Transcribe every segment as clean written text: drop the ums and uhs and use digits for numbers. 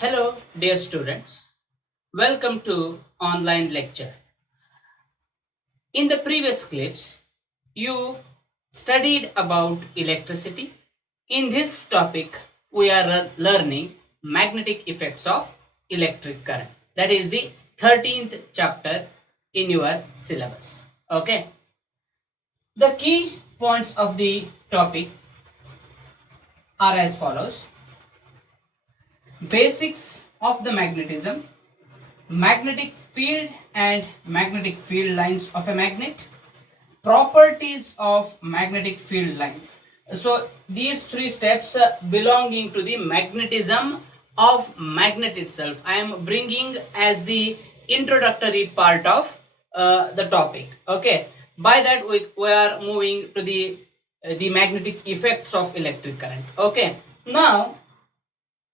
Hello, dear students. Welcome to online lecture. In the previous clips, you studied about electricity. In this topic, we are learning magnetic effects of electric current. That is the 13th chapter in your syllabus. Okay. The key points of the topic are as follows. Basics of the magnetism, magnetic field and magnetic field lines of a magnet, properties of magnetic field lines. So these three steps belonging to the magnetism of magnet itself, I am bringing as the introductory part of the topic. Okay, by that we are moving to the magnetic effects of electric current. Okay, now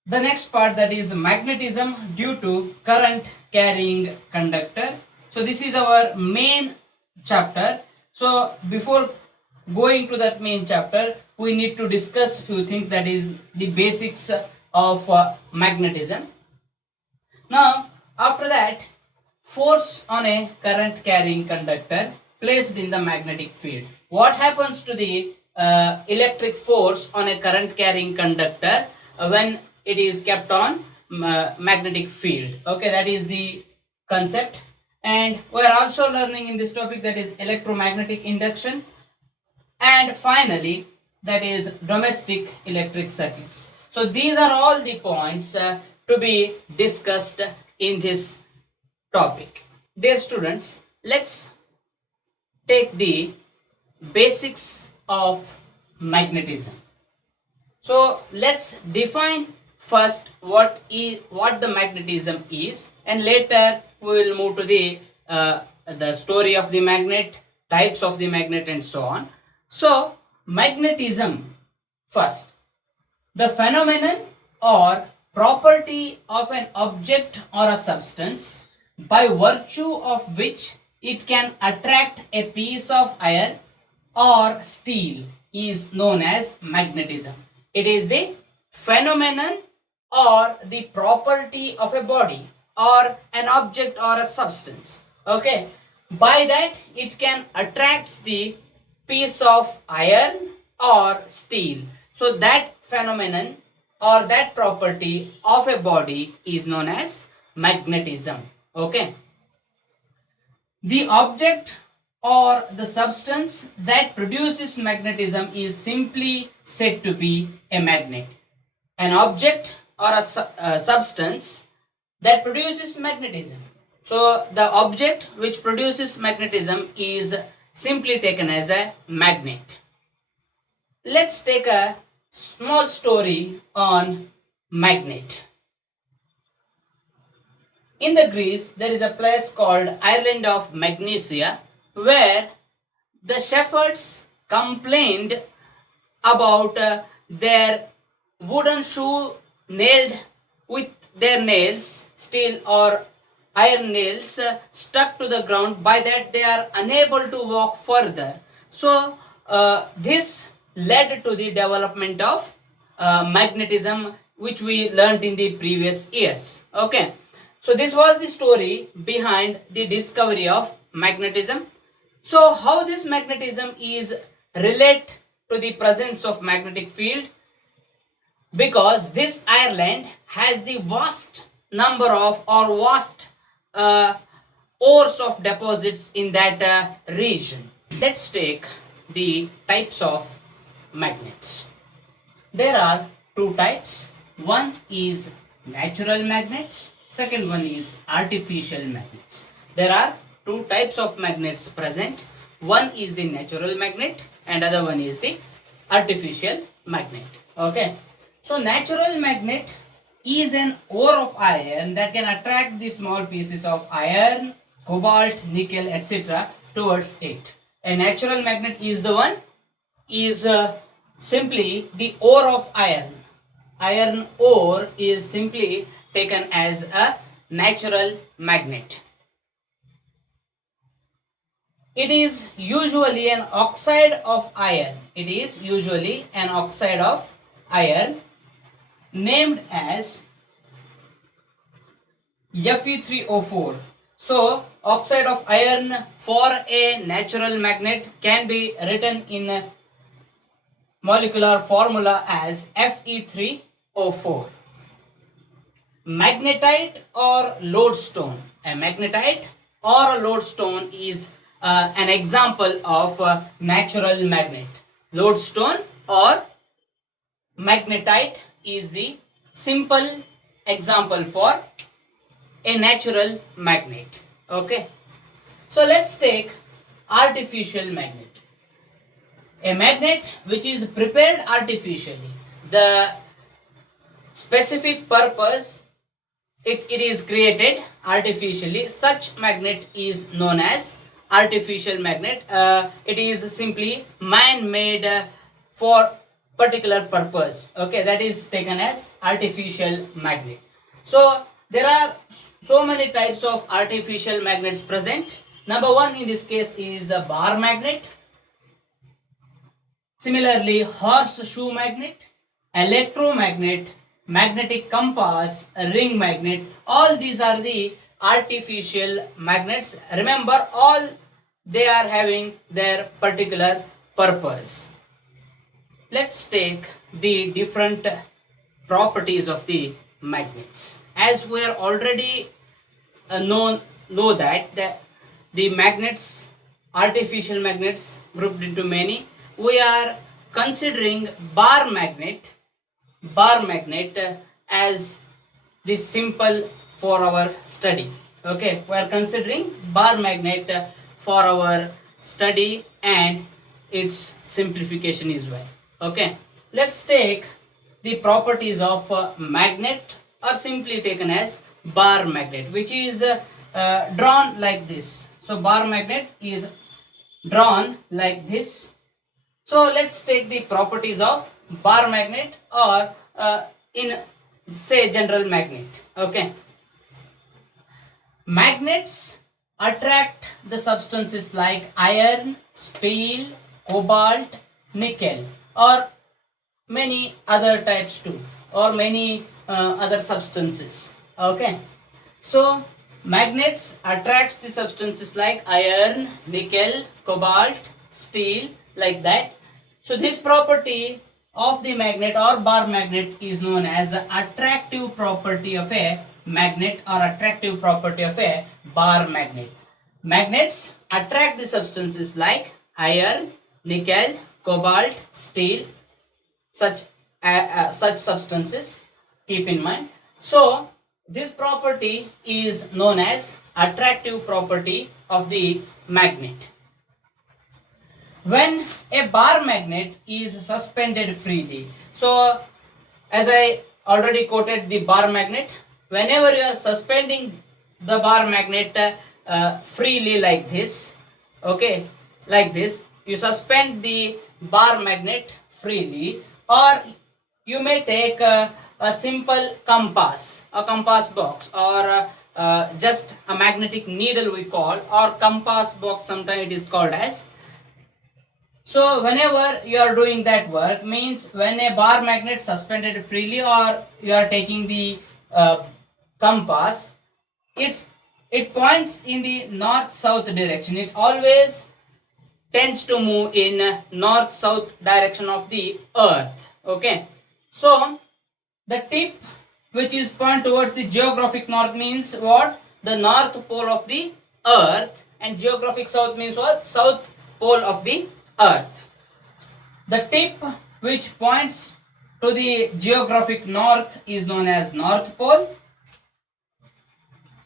the next part, that is magnetism due to current carrying conductor. So this is our main chapter. So before going to that main chapter, we need to discuss few things, that is the basics of magnetism. Now after that, force on a current carrying conductor placed in the magnetic field. What happens to the electric force on a current carrying conductor when it is kept on magnetic field? Okay, that is the concept. And we are also learning in this topic, that is electromagnetic induction, and finally that is domestic electric circuits. So these are all the points to be discussed in this topic. Dear students, let's take the basics of magnetism. So let's define first what the magnetism is, and later we will move to the story of the magnet, types of the magnet, and so on. So magnetism first, the phenomenon or property of an object or a substance by virtue of which it can attract a piece of iron or steel is known as magnetism. It is the phenomenon or the property of a body or an object or a substance. Okay, by that it can attract the piece of iron or steel. So that phenomenon or that property of a body is known as magnetism. Okay, the object or the substance that produces magnetism is simply said to be a magnet. An object or a substance that produces magnetism. So the object which produces magnetism is simply taken as a magnet. Let's take a small story on magnet. In the Greece, there is a place called Island of Magnesia, where the shepherds complained about their wooden shoe nailed with their nails, steel or iron nails stuck to the ground. By that they are unable to walk further. So this led to the development of magnetism, which we learned in the previous years. Okay, so this was the story behind the discovery of magnetism. So how this magnetism is relate to the presence of magnetic field? Because this Ireland has the vast number of or vast ores of deposits in that region. Let's take the types of magnets. There are two types. One is natural magnets, second one is artificial magnets. There are two types of magnets present. One is the natural magnet and other one is the artificial magnet. Okay, so natural magnet is an ore of iron that can attract the small pieces of iron, cobalt, nickel, etc. towards it. A natural magnet is the one is simply the ore of iron. Iron ore is simply taken as a natural magnet. It is usually an oxide of iron. It is usually an oxide of iron named as Fe3O4. So oxide of iron for a natural magnet can be written in molecular formula as Fe3O4. Magnetite or lodestone. A magnetite or a lodestone is an example of a natural magnet. Lodestone or magnetite is the simple example for a natural magnet. Okay, so let's take artificial magnet. A magnet which is prepared artificially. The specific purpose it is created artificially. Such magnet is known as artificial magnet. It is simply man-made for particular purpose. Okay, that is taken as artificial magnet. So there are so many types of artificial magnets present. Number one in this case is a bar magnet. Similarly, horseshoe magnet, electromagnet, magnetic compass, ring magnet, all these are the artificial magnets. Remember, all they are having their particular purpose. Let's take the different properties of the magnets. As we are already know that the magnets, artificial magnets grouped into many, we are considering bar magnet as the simple for our study. Okay, we are considering bar magnet for our study and its simplification as well. Okay, let's take the properties of magnet, or simply taken as bar magnet, which is drawn like this. So bar magnet is drawn like this. So let's take the properties of bar magnet, or in say general magnet. Okay, magnets attract the substances like iron, steel, cobalt, nickel, or many other types too, or many other substances. Okay, so magnets attracts the substances like iron, nickel, cobalt, steel, like that. So this property of the magnet or bar magnet is known as the attractive property of a magnet, or attractive property of a bar magnet. Magnets attract the substances like iron, nickel, cobalt, steel, such substances. Keep in mind. So this property is known as attractive property of the magnet. When a bar magnet is suspended freely, so as I already quoted the bar magnet, whenever you are suspending the bar magnet freely like this, okay, like this, you suspend the bar magnet freely, or you may take a simple compass, a compass box, or just a magnetic needle we call, or compass box sometimes it is called as. So whenever you are doing that work, means when a bar magnet suspended freely, or you are taking the compass, it points in the north-south direction. It always tends to move in north-south direction of the earth. Okay, so the tip which is point towards the geographic north means what? The north pole of the earth, and geographic south means what? South pole of the earth. The tip which points to the geographic north is known as north pole,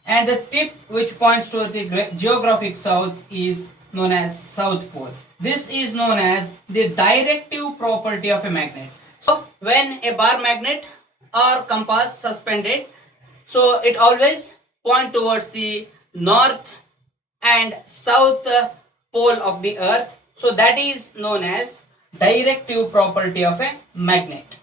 and the tip which points to the geographic south is known as south pole. This is known as the directive property of a magnet. So when a bar magnet or compass suspended, so it always point towards the north and south pole of the earth. So that is known as directive property of a magnet.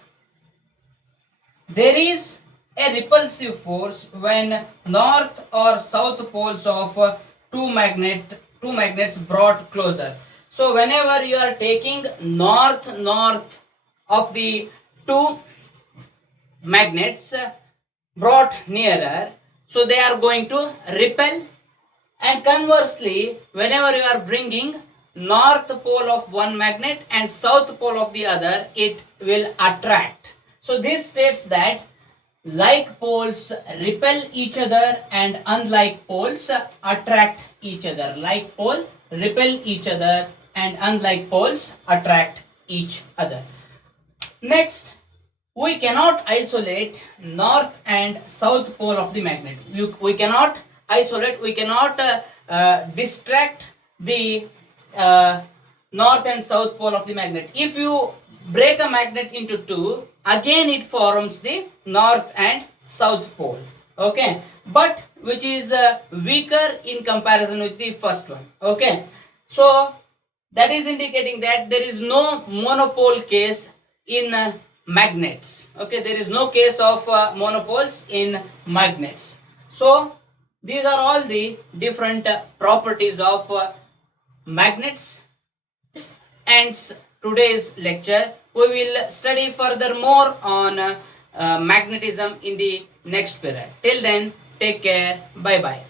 There is a repulsive force when north or south poles of two magnets brought closer. So whenever you are taking north of the two magnets brought nearer, so they are going to repel. And conversely, whenever you are bringing north pole of one magnet and south pole of the other, it will attract. So this states that like poles repel each other and unlike poles attract each other. Like pole repel each other and unlike poles attract each other. Next, we cannot isolate north and south pole of the magnet. We cannot isolate, we cannot distract the north and south pole of the magnet. If you break a magnet into two, again it forms the north and south pole. Okay, but which is weaker in comparison with the first one. Okay, so that is indicating that there is no monopole case in magnets. Okay, there is no case of monopoles in magnets. So these are all the different properties of magnets. This ends today's lecture. We will study further more on magnetism in the next period. Till then, take care. Bye bye.